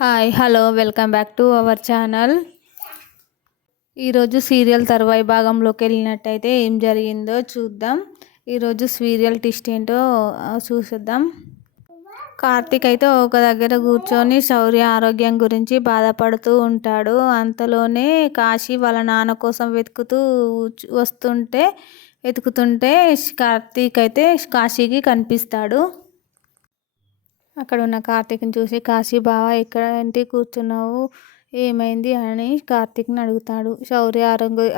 Hi hello welcome back to our channel. ఈరోజు serial తర్వాయి భాగంలోకి వెళ్ళినట్టయితే ఏం జరిగిందో చూద్దాం. ఈరోజు సీరియల్ ట్విస్ట్ ఏంటో చూసేద్దాం. కార్తీక్ అయితే ఒక దగ్గర కూర్చొని శౌర్య ఆరోగ్యం గురించి బాధపడుతూ ఉంటాడు. అంతలోనే కాశీ వాళ్ళ నాన్న కోసం వెతుకుతుంటే కార్తీక్ అయితే కాశీకి కనిపిస్తాడు. అక్కడ ఉన్న కార్తీక్ని చూసి కాశీ బావ ఏంటి కూర్చున్నావు, ఏమైంది అని కార్తీక్ని అడుగుతాడు. శౌర్య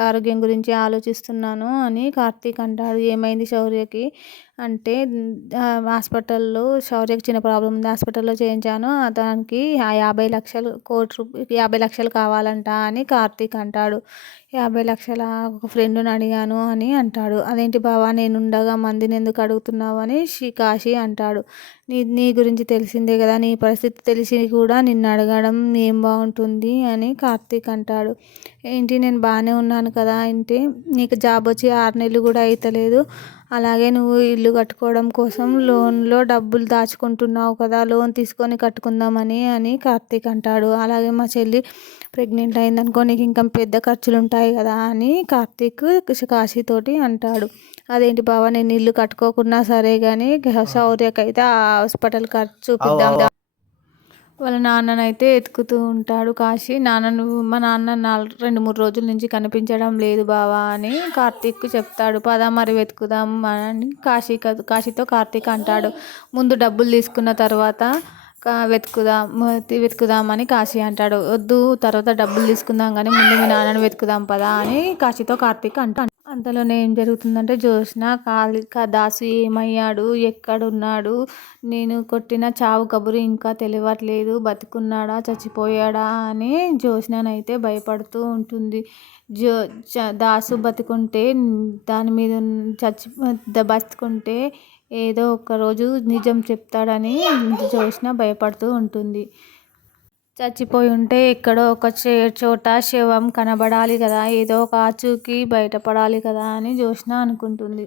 ఆరోగ్యం గురించి ఆలోచిస్తున్నాను అని కార్తీక్ అంటాడు. ఏమైంది శౌర్యకి అంటే హాస్పిటల్లో శౌర్యకి చిన్న ప్రాబ్లం ఉంది, హాస్పిటల్లో చేయించాను, దానికి 50 లక్షలు కావాలంట అని కార్తీక్ అంటాడు. 50 లక్షల ఒక ఫ్రెండ్ని అడిగాను అని అంటాడు. అదేంటి బావా నేనుండగా మందిని ఎందుకు అడుగుతున్నావు అని కాశీ అంటాడు. నీ గురించి తెలిసిందే కదా, నీ పరిస్థితి తెలిసి కూడా నిన్ను అడగడం ఏం బాగుంటుంది అని కార్తీక్ అంటాడు. ఏంటి నేను బాగానే ఉన్నాను కదా, ఏంటి నీకు జాబ్ వచ్చి 6 నెలలు కూడా అవుతలేదు, అలాగే నువ్వు ఇల్లు కట్టుకోవడం కోసం లోన్లో డబ్బులు దాచుకుంటున్నావు కదా, లోన్ తీసుకొని కట్టుకుందామని అని కార్తీక్ అంటాడు. అలాగే మా చెల్లి ప్రెగ్నెంట్ అయిందనుకో నీకు ఇంకా పెద్ద ఖర్చులు ఉంటాయి కదా అని కార్తీక్ కాశీతోటి అంటాడు. అదేంటి బావ నేను ఇల్లు కట్టుకోకున్నా సరే కానీ శౌర్యకైతే ఆ హాస్పిటల్ ఖర్చు చూపిద్దాం వాళ్ళ నాన్ననైతే ఎతుకుతూ ఉంటాడు కాశీ. మా నాన్న 2-3 రోజుల నుంచి కనిపించడం లేదు బావా అని కార్తీక్ చెప్తాడు. పద మరి వెతుకుదాం అని కాశీతో కార్తీక్ అంటాడు. ముందు డబ్బులు తీసుకున్న తర్వాత వెతుకుదామని కాశీ అంటాడు. వద్దు తర్వాత డబ్బులు తీసుకుందాం కానీ ముందు మీ నాన్నని వెతుకుదాం పదా అని కాశీతో కార్తీక్ అంటాడు. అంతలోనే ఏం జరుగుతుందంటే జ్యోత్స్న దాసు ఏమయ్యాడు, ఎక్కడున్నాడు, నేను కొట్టిన చావు కబురు ఇంకా తెలియట్లేదు, బతికున్నాడా చచ్చిపోయాడా అని జ్యోత్స్ననైతే భయపడుతూ ఉంటుంది. దాసు బతికుంటే దాని మీద బతికుంటే ఏదో ఒకరోజు నిజం చెప్తాడని జ్యోత్స్న భయపడుతూ ఉంటుంది. చచ్చిపోయి ఉంటే ఎక్కడో ఒక చోట శవం కనబడాలి కదా, ఏదో ఒక ఆచూకీ బయటపడాలి కదా అని జ్యోత్స్న అనుకుంటుంది.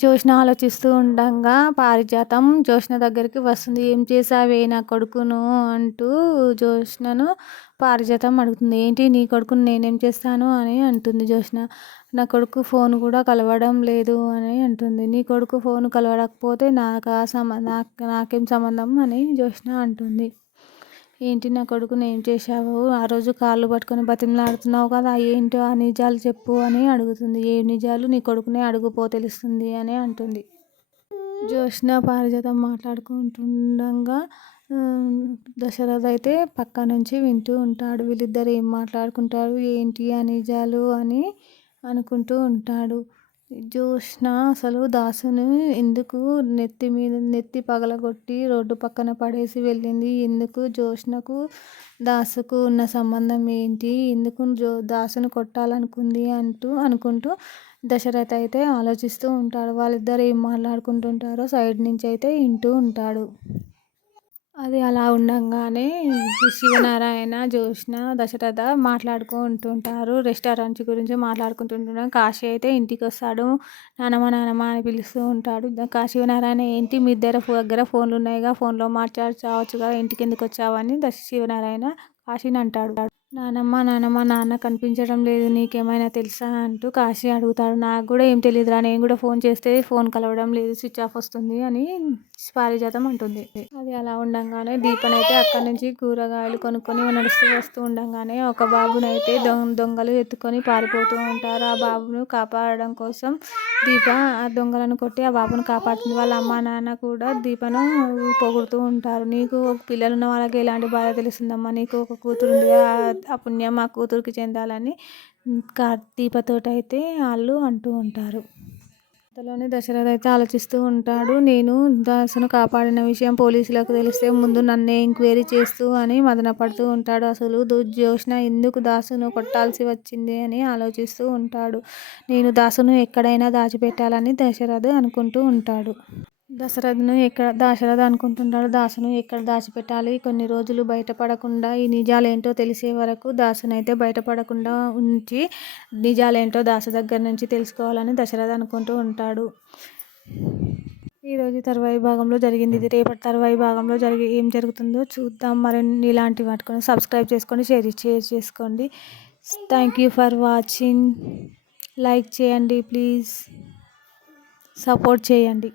జ్యోత్స్న ఆలోచిస్తూ ఉండగా పారిజాతం జ్యోత్స్న దగ్గరికి వస్తుంది. ఏం చేసావే నా కొడుకును అంటూ జ్యోత్స్నను పారిజాతం అడుగుతుంది. ఏంటి నీ కొడుకును నేనేం చేస్తాను అని అంటుంది జ్యోత్స్న. నా కొడుకు ఫోన్ కూడా కలవడం లేదు అని అంటుంది. నీ కొడుకు ఫోన్ కలవకపోతే నాకేం సంబంధం అని జ్యోత్స్న అంటుంది. ఏంటి నా కొడుకుని ఏం చేశావు, ఆ రోజు కాళ్ళు పట్టుకొని బతిమలాడుతున్నావు కదా, ఏంటో ఆ నిజాలు చెప్పు అని అడుగుతుంది. ఏ నిజాలు, నీ కొడుకునే అడుగుపో తెలుస్తుంది అని అంటుంది. జ్యోత్స్న పారిజాతం మాట్లాడుకుంటుండగా దశరథ్ అయితే పక్క నుంచి వింటూ ఉంటాడు. వీళ్ళిద్దరు ఏం మాట్లాడుకుంటారు, ఏంటి ఆ నిజాలు అని అనుకుంటూ ఉంటాడు. జ్యోత్స్న అసలు దాసుని ఎందుకు నెత్తి పగలగొట్టి రోడ్డు పక్కన పడేసి వెళ్ళింది, ఎందుకు జ్యోత్స్నకు దాసుకు ఉన్న సంబంధం ఏంటి, ఎందుకు దాసును కొట్టాలనుకుంది అనుకుంటూ దశరథ్ అయితే ఆలోచిస్తూ ఉంటాడు. వాళ్ళిద్దరు ఏం మాట్లాడుకుంటుంటారో సైడ్ నుంచి అయితే వింటూ ఉంటాడు. అది అలా ఉండగానే శివనారాయణ జ్యోత్స్న దశరథ మాట్లాడుకుంటుంటారు. రెస్టారెంట్ గురించి మాట్లాడుకుంటుంటారు. కాశీ అయితే ఇంటికి వస్తాడు. నానమ్మ అని పిలుస్తూ ఉంటాడు. శివనారాయణ ఏంటి మీ దగ్గర ఫోన్లు ఉన్నాయిగా, ఫోన్లో మాట్లాడచ్చుగా, ఇంటికి ఎందుకు వచ్చావని శివనారాయణ కాశీని అంటాడు. నానమ్మ నాన్న కనిపించడం లేదు, నీకేమైనా తెలుసా అంటూ కాశీ అడుగుతాడు. నాకు కూడా ఏం తెలియదురా, నేను కూడా ఫోన్ చేస్తే ఫోన్ కలవడం లేదు, స్విచ్ ఆఫ్ వస్తుంది అని పారిజాతం అంటుంది. అది అలా ఉండగానే దీపనైతే అక్కడి నుంచి కూరగాయలు కొనుక్కొని వస్తూ ఉండగానే ఒక బాబునైతే దొంగలు ఎత్తుకొని పారిపోతూ ఉంటారు. ఆ బాబును కాపాడడం కోసం దీప ఆ దొంగలను కొట్టి ఆ బాబును కాపాడుతుంది. వాళ్ళ అమ్మ నాన్న కూడా దీపను పొగుడుతూ ఉంటారు. నీకు పిల్లలు ఉన్న వాళ్ళకి ఎలాంటి బాధ తెలుస్తుందమ్మా, నీకు ఒక కూతురు ఉంది, ఆ పుణ్యం మా కూతురికి చెందాలని దీపతోటైతే వాళ్ళు అంటూ ఉంటారు. అంతలోనే దశరథ్ అయితే ఆలోచిస్తూ ఉంటాడు. నేను దాసును కాపాడిన విషయం పోలీసులకు తెలిస్తే ముందు నన్నే ఎంక్వైరీ చేస్తూ అని మదనపడుతూ ఉంటాడు. అసలు జ్యోత్స్న ఎందుకు దాసును కొట్టాల్సి వచ్చింది అని ఆలోచిస్తూ ఉంటాడు. నేను దాసును ఎక్కడైనా దాచిపెట్టాలని దశరథ్ అనుకుంటూ ఉంటాడు. దశరథ్ అనుకుంటుంటాడు, దాసును ఎక్కడ దాచిపెట్టాలి, కొన్ని రోజులు బయటపడకుండా ఈ నిజాలేంటో తెలిసే వరకు దాసునైతే బయటపడకుండా ఉంచి నిజాలేంటో దాసు దగ్గర నుంచి తెలుసుకోవాలని దశరథ్ అనుకుంటూ ఉంటాడు. ఈరోజు తర్వాయి భాగంలో జరిగింది ఇది. రేపటి తర్వాయి భాగంలో ఏం జరుగుతుందో చూద్దాం. మరిన్ని ఇలాంటి వాటికొని సబ్స్క్రైబ్ చేసుకొని షేర్ చేసుకోండి. Thank you for watching. Like చేయండి ప్లీజ్, సపోర్ట్ చేయండి.